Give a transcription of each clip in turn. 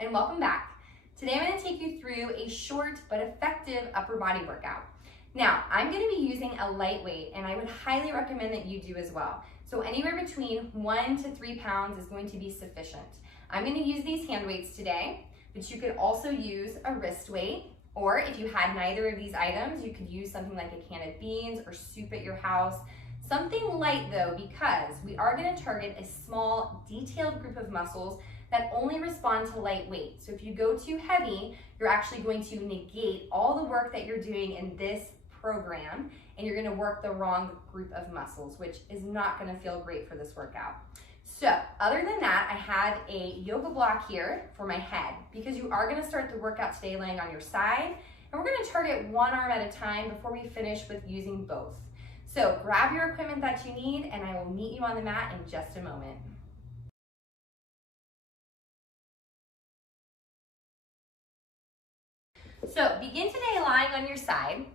and welcome back. Today I'm going to take you through a short but effective upper body workout. Now, I'm going to be using a lightweight, and I would highly recommend that you do as well. So anywhere between 1 to 3 pounds is going to be sufficient. I'm going to use these hand weights today, but you could also use a wrist weight, or if you had neither of these items, you could use something like a can of beans or soup at your house. Something light though, because we are going to target a small, detailed group of muscles that only respond to light weight. So if you go too heavy, you're actually going to negate all the work that you're doing in this program, and you're going to work the wrong group of muscles, which is not going to feel great for this workout. So other than that, I have a yoga block here for my head, because you are going to start the workout today laying on your side, and we're going to target one arm at a time before we finish with using both. So grab your equipment that you need, and I will meet you on the mat in just a moment. So begin today lying on your side,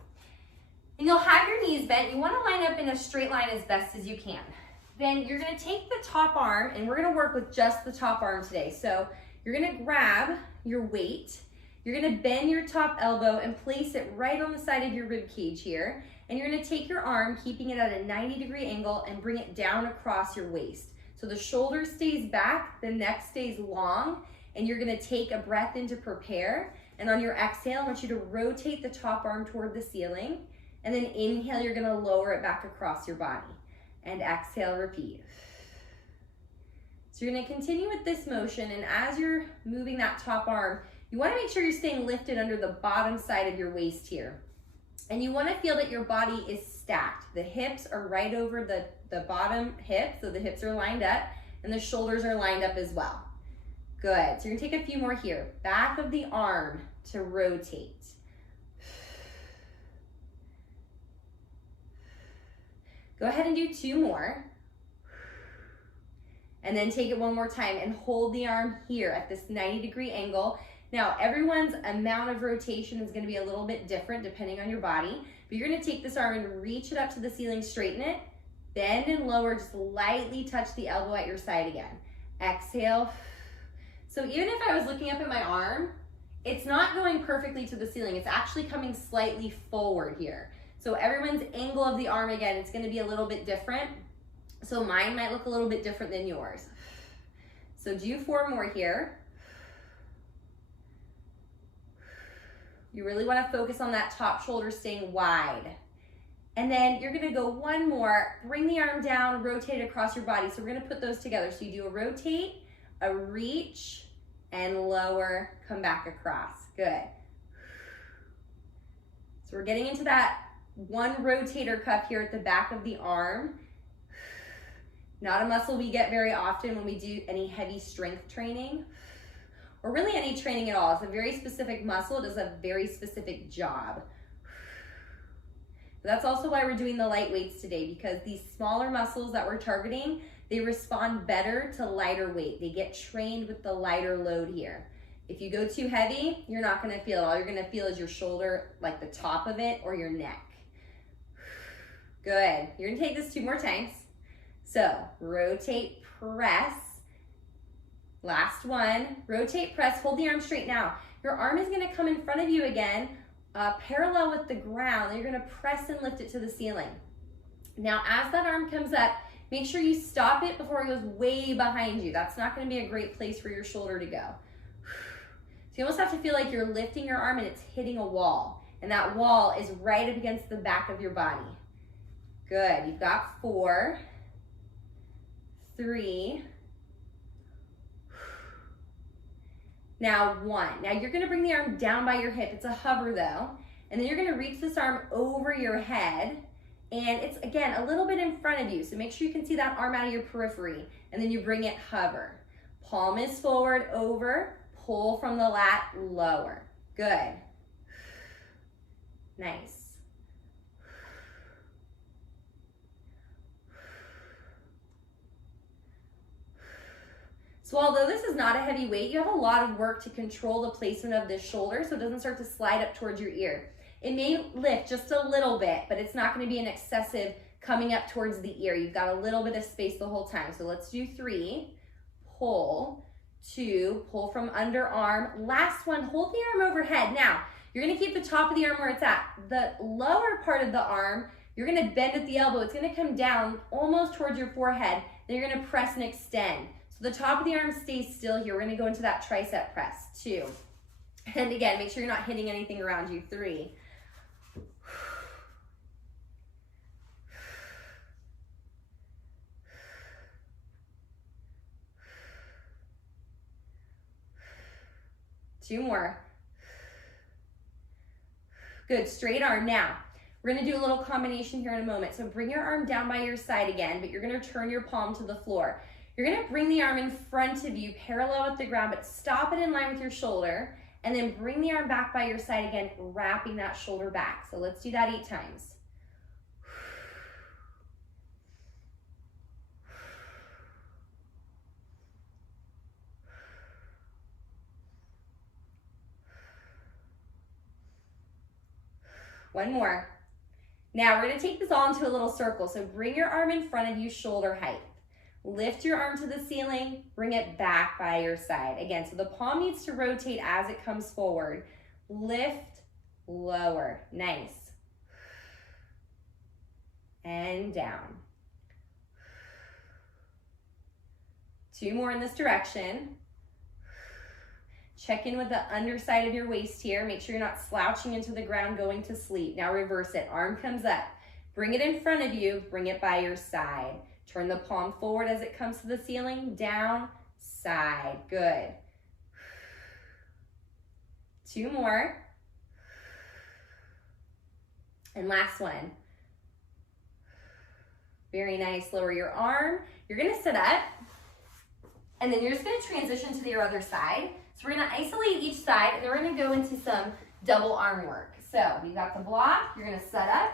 and you'll have your knees bent. You want to line up in a straight line as best as you can. Then you're going to take the top arm, and we're going to work with just the top arm today. So you're going to grab your weight, you're going to bend your top elbow and place it right on the side of your rib cage here. And you're going to take your arm, keeping it at a 90-degree angle, and bring it down across your waist. So the shoulder stays back, the neck stays long, and you're going to take a breath in to prepare. And on your exhale, I want you to rotate the top arm toward the ceiling. And then inhale, you're going to lower it back across your body. And exhale, repeat. So you're going to continue with this motion, and as you're moving that top arm, you want to make sure you're staying lifted under the bottom side of your waist here. And you want to feel that your body is stacked. The hips are right over the bottom hip, so the hips are lined up, and the shoulders are lined up as well. Good. So you're going to take a few more here. Back of the arm to rotate. Go ahead and do 2 more. And then take it one more time and hold the arm here at this 90-degree angle. Now, everyone's amount of rotation is going to be a little bit different depending on your body, but you're going to take this arm and reach it up to the ceiling, straighten it, bend and lower, just lightly touch the elbow at your side again. Exhale. So even if I was looking up at my arm, it's not going perfectly to the ceiling. It's actually coming slightly forward here. So everyone's angle of the arm, again, it's going to be a little bit different. So mine might look a little bit different than yours. So do 4 more here. You really want to focus on that top shoulder staying wide. And then you're going to go 1 more, bring the arm down, rotate it across your body. So we're going to put those together. So you do a rotate, a reach, and lower, come back across. Good. So we're getting into that 1 rotator cuff here at the back of the arm. Not a muscle we get very often when we do any heavy strength training, or really any training at all. It's a very specific muscle. It does a very specific job. That's also why we're doing the light weights today, because these smaller muscles that we're targeting, they respond better to lighter weight. They get trained with the lighter load here. If you go too heavy, you're not going to feel it. All you're going to feel is your shoulder, like the top of it, or your neck. Good. You're going to take this 2 more times. So rotate, press. Last one, rotate, press, hold the arm straight now. Your arm is going to come in front of you again, parallel with the ground. You're going to press and lift it to the ceiling. Now, as that arm comes up, make sure you stop it before it goes way behind you. That's not going to be a great place for your shoulder to go. So you almost have to feel like you're lifting your arm and it's hitting a wall. And that wall is right up against the back of your body. Good. You've got 4, 3, now 1. Now you're going to bring the arm down by your hip. It's a hover though. And then you're going to reach this arm over your head. And it's, again, a little bit in front of you. So make sure you can see that arm out of your periphery. And then you bring it hover. Palm is forward, over. Pull from the lat, lower. Good. Nice. So although this is not a heavy weight, you have a lot of work to control the placement of this shoulder so it doesn't start to slide up towards your ear. It may lift just a little bit, but it's not going to be an excessive coming up towards the ear. You've got a little bit of space the whole time. So let's do 3, pull, 2, pull from underarm. Last one, hold the arm overhead. Now, you're gonna keep the top of the arm where it's at. The lower part of the arm, you're gonna bend at the elbow. It's gonna come down almost towards your forehead. Then you're gonna press and extend. So the top of the arm stays still here. We're gonna go into that tricep press, 2. And again, make sure you're not hitting anything around you, 3. 2 more. Good, straight arm. Now, we're gonna do a little combination here in a moment. So bring your arm down by your side again, but you're gonna turn your palm to the floor. You're gonna bring the arm in front of you, parallel with the ground, but stop it in line with your shoulder, and then bring the arm back by your side again, wrapping that shoulder back. So let's do that 8 times. One more. Now we're gonna take this all into a little circle. So bring your arm in front of you, shoulder height. Lift your arm to the ceiling, bring it back by your side. Again, so the palm needs to rotate as it comes forward. Lift, lower, nice. And down. 2 more in this direction. Check in with the underside of your waist here. Make sure you're not slouching into the ground, going to sleep. Now reverse it. Arm comes up. Bring it in front of you. Bring it by your side. Turn the palm forward as it comes to the ceiling. Down, side. Good. 2 more. And last one. Very nice. Lower your arm. You're going to sit up. And then you're just going to transition to your other side. So we're going to isolate each side, and then we're going to go into some double arm work. So we've got the block. You're going to set up,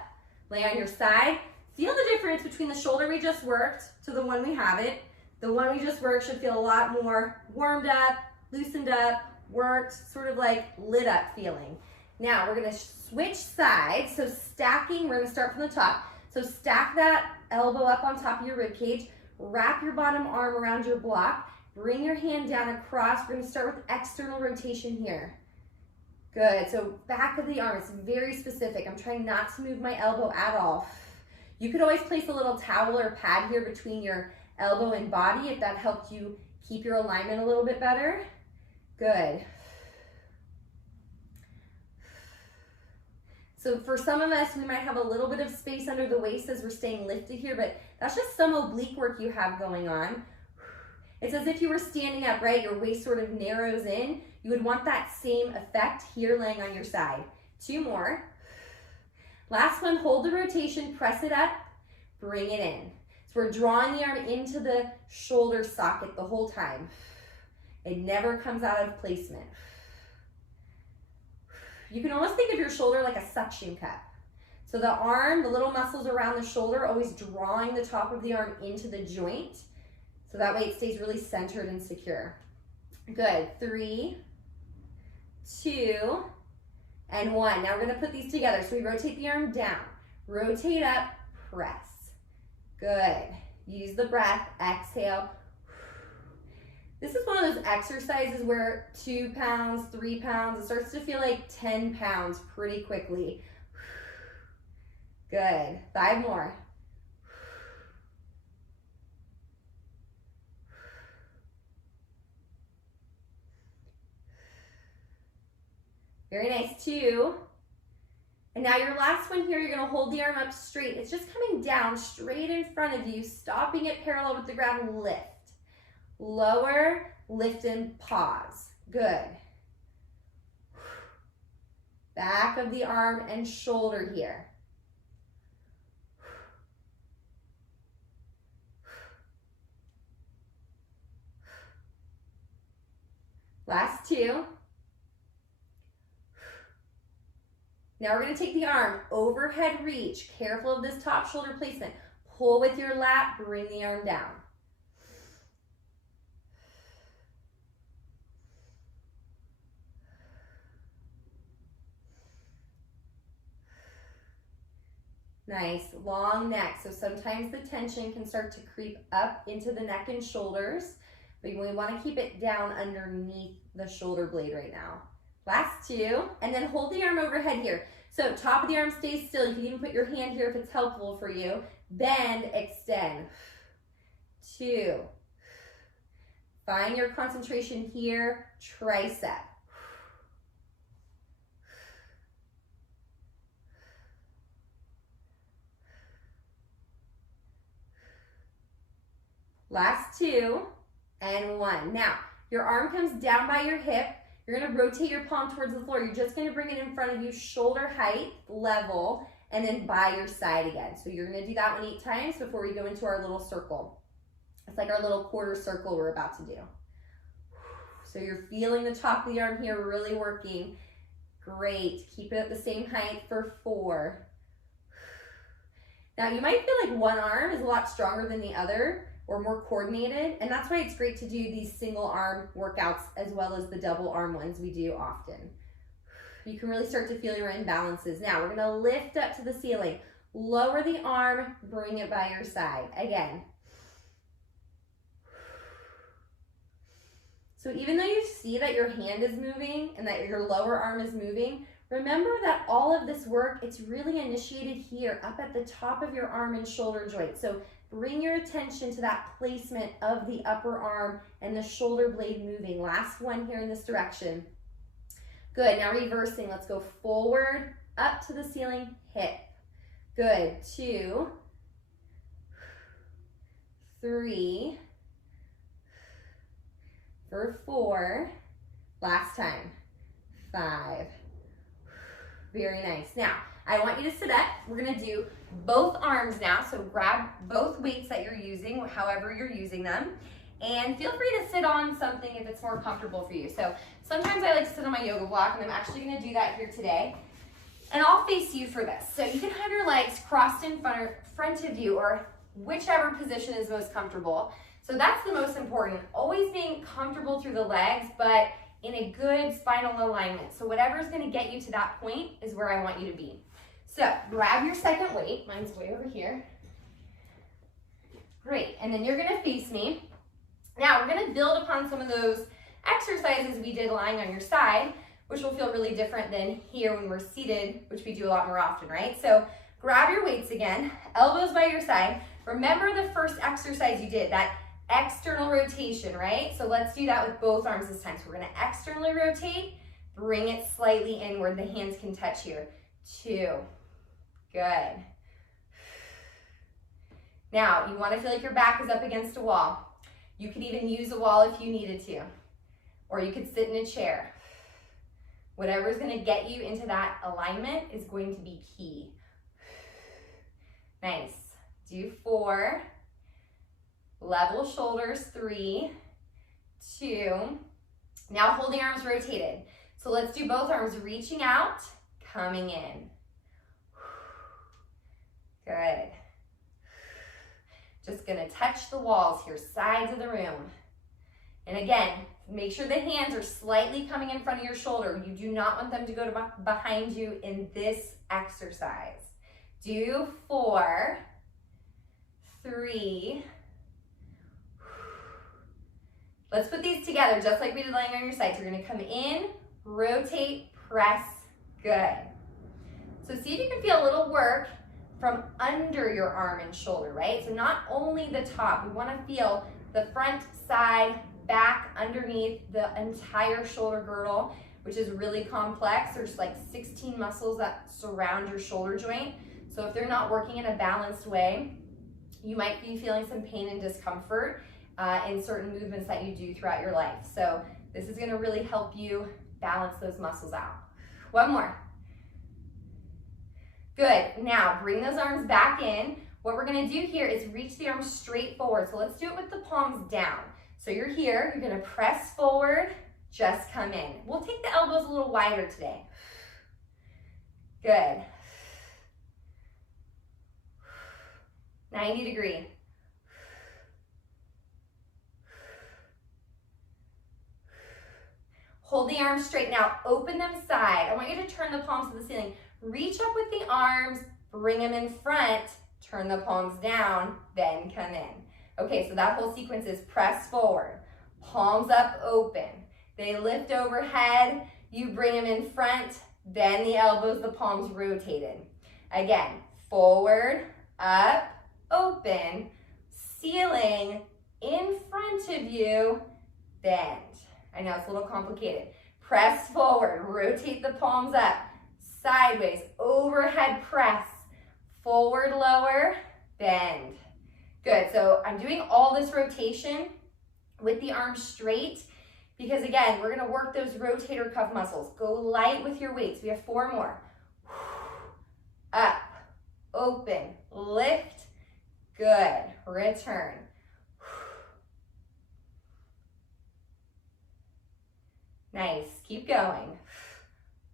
lay on your side. Feel the difference between the shoulder we just worked to the one we haven't. The one we just worked should feel a lot more warmed up, loosened up, worked, sort of like lit up feeling. Now we're going to switch sides. So stacking, we're going to start from the top. So stack that elbow up on top of your rib cage. Wrap your bottom arm around your block. Bring your hand down across. We're going to start with external rotation here. Good. So back of the arm, it's very specific. I'm trying not to move my elbow at all. You could always place a little towel or pad here between your elbow and body if that helped you keep your alignment a little bit better. Good. So for some of us, we might have a little bit of space under the waist as we're staying lifted here, but that's just some oblique work you have going on. It's as if you were standing up, right? Your waist sort of narrows in. You would want that same effect here laying on your side. 2 more. Last one, hold the rotation, press it up, bring it in. So we're drawing the arm into the shoulder socket the whole time. It never comes out of placement. You can almost think of your shoulder like a suction cup. So the arm, the little muscles around the shoulder, always drawing the top of the arm into the joint. So that way it stays really centered and secure. Good. 3, 2, and 1. Now we're going to put these together. So we rotate the arm down, rotate up, press. Good. Use the breath, exhale. This is one of those exercises where 2 pounds, 3 pounds, it starts to feel like 10 pounds pretty quickly. Good. 5 more. Very nice, 2. And now your last one here, you're going to hold the arm up straight. It's just coming down straight in front of you, stopping it parallel with the ground, lift. Lower, lift and pause. Good. Back of the arm and shoulder here. Last 2. Now we're going to take the arm, overhead reach, careful of this top shoulder placement. Pull with your lat, bring the arm down. Nice, long neck. So sometimes the tension can start to creep up into the neck and shoulders. but we want to keep it down underneath the shoulder blade right now. Last 2, and then hold the arm overhead here. So top of the arm stays still. You can even put your hand here if it's helpful for you. Bend, extend. 2. Find your concentration here, tricep. Last 2, and 1. Now, your arm comes down by your hip. You're gonna rotate your palm towards the floor. You're just gonna bring it in front of you, shoulder height, level, and then by your side again. So you're gonna do that one 8 times before we go into our little circle. It's like our little quarter circle we're about to do. So you're feeling the top of the arm here really working. Great, keep it at the same height for 4. Now you might feel like one arm is a lot stronger than the other or more coordinated, and that's why it's great to do these single arm workouts as well as the double arm ones we do often. You can really start to feel your imbalances. Now we're gonna lift up to the ceiling. Lower the arm, bring it by your side. Again. So even though you see that your hand is moving and that your lower arm is moving, remember that all of this work, it's really initiated here, up at the top of your arm and shoulder joint. So bring your attention to that placement of the upper arm and the shoulder blade moving. Last one here in this direction. Good, now reversing. Let's go forward, up to the ceiling, hip. Good, 2, 3, for 4, last time, 5. Very nice. Now, I want you to sit up. We're gonna do both arms now, so grab both weights that you're using, however you're using them, and feel free to sit on something if it's more comfortable for you. So sometimes I like to sit on my yoga block, and I'm actually gonna do that here today. And I'll face you for this. So you can have your legs crossed in front of you, or whichever position is most comfortable. So that's the most important. Always being comfortable through the legs, but in a good spinal alignment. So whatever's gonna get you to that point is where I want you to be. So grab your second weight. Mine's way over here. Great, and then you're gonna face me. Now we're gonna build upon some of those exercises we did lying on your side, which will feel really different than here when we're seated, which we do a lot more often, right? So grab your weights again, elbows by your side. Remember the first exercise you did, that external rotation, right? So let's do that with both arms this time. So we're gonna externally rotate, bring it slightly inward. The hands can touch here. 2, good. Now, you wanna feel like your back is up against a wall. You could even use a wall if you needed to, or you could sit in a chair. Whatever's gonna get you into that alignment is going to be key. Nice, do 4. Level shoulders, 3, 2. Now hold the arms rotated. So let's do both arms, reaching out, coming in. Good. Just gonna touch the walls here, sides of the room. And again, make sure the hands are slightly coming in front of your shoulder. You do not want them to go to behind you in this exercise. Do 4, 3, let's put these together just like we did lying on your side. So you're gonna come in, rotate, press, good. So see if you can feel a little work from under your arm and shoulder, right? So not only the top, we wanna feel the front, side, back, underneath the entire shoulder girdle, which is really complex. There's like 16 muscles that surround your shoulder joint. So if they're not working in a balanced way, you might be feeling some pain and discomfort in certain movements that you do throughout your life. So this is gonna really help you balance those muscles out. One more. Good, now bring those arms back in. What we're gonna do here is reach the arms straight forward. So let's do it with the palms down. So you're here, you're gonna press forward, just come in. We'll take the elbows a little wider today. Good. 90 degree. Hold the arms straight. Now open them side. I want you to turn the palms to the ceiling. Reach up with the arms, bring them in front, turn the palms down, then come in. Okay, so that whole sequence is press forward, Palms up, open. They lift overhead. You bring them in front. Bend the elbows, the palms rotated. Again, forward, up, open, ceiling, in front of you, bend. I know it's a little complicated. Press forward, rotate the palms up, sideways, overhead press, forward, lower, bend. Good, so I'm doing all this rotation with the arms straight because again, we're gonna work those rotator cuff muscles. Go light with your weights. We have 4 more. Up, open, lift, good, return. Nice, keep going.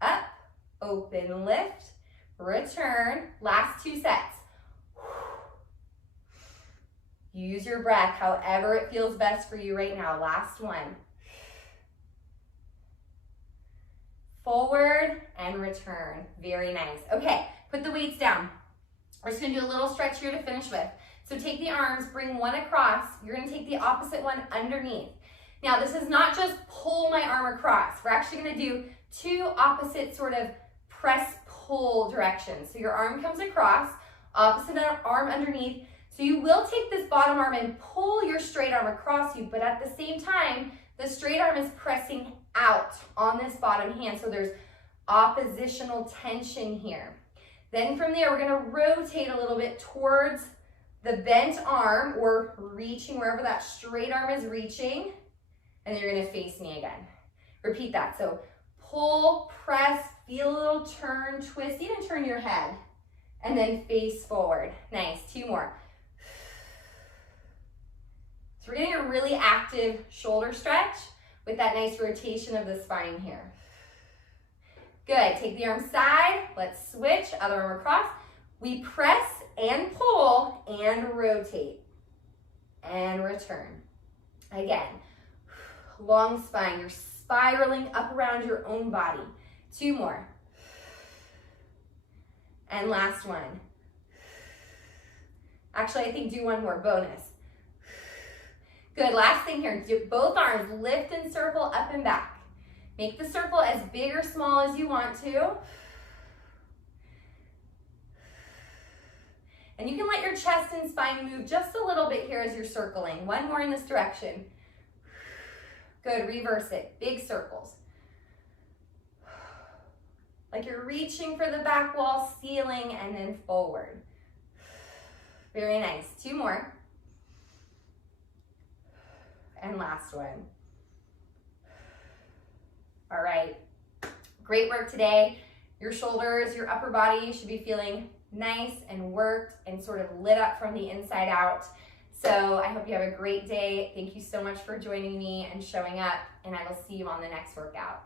Up, open, lift, return. Last 2 sets. Use your breath however it feels best for you right now. Last one. Forward and return. Very nice. Okay, put the weights down. We're just gonna do a little stretch here to finish with. So take the arms, bring one across. You're gonna take the opposite one underneath. Now this is not just pull my arm across. We're actually gonna do 2 opposite sort of press pull directions. So your arm comes across, opposite arm underneath. So you will take this bottom arm and pull your straight arm across you, but at the same time, the straight arm is pressing out on this bottom hand. So there's oppositional tension here. Then from there, we're gonna rotate a little bit towards the bent arm or reaching wherever that straight arm is reaching. And then you're gonna face me again. Repeat that. So pull, press, feel a little turn, twist, even turn your head. And then face forward. Nice, 2 more. So we're getting a really active shoulder stretch with that nice rotation of the spine here. Good, take the arm side, let's switch, other arm across. We press and pull and rotate and return. Again, long spine, you're spiraling up around your own body. 2 more. And last one. Actually, I think do 1 more, bonus. Good, last thing here, do both arms lift and circle up and back. Make the circle as big or small as you want to. And you can let your chest and spine move just a little bit here as you're circling. 1 more in this direction. Good, reverse it, big circles. Like you're reaching for the back wall, ceiling, and then forward. Very nice, 2 more. And last one. All right, great work today. Your shoulders, your upper body should be feeling nice and worked and sort of lit up from the inside out. So I hope you have a great day. Thank you so much for joining me and showing up, and I will see you on the next workout.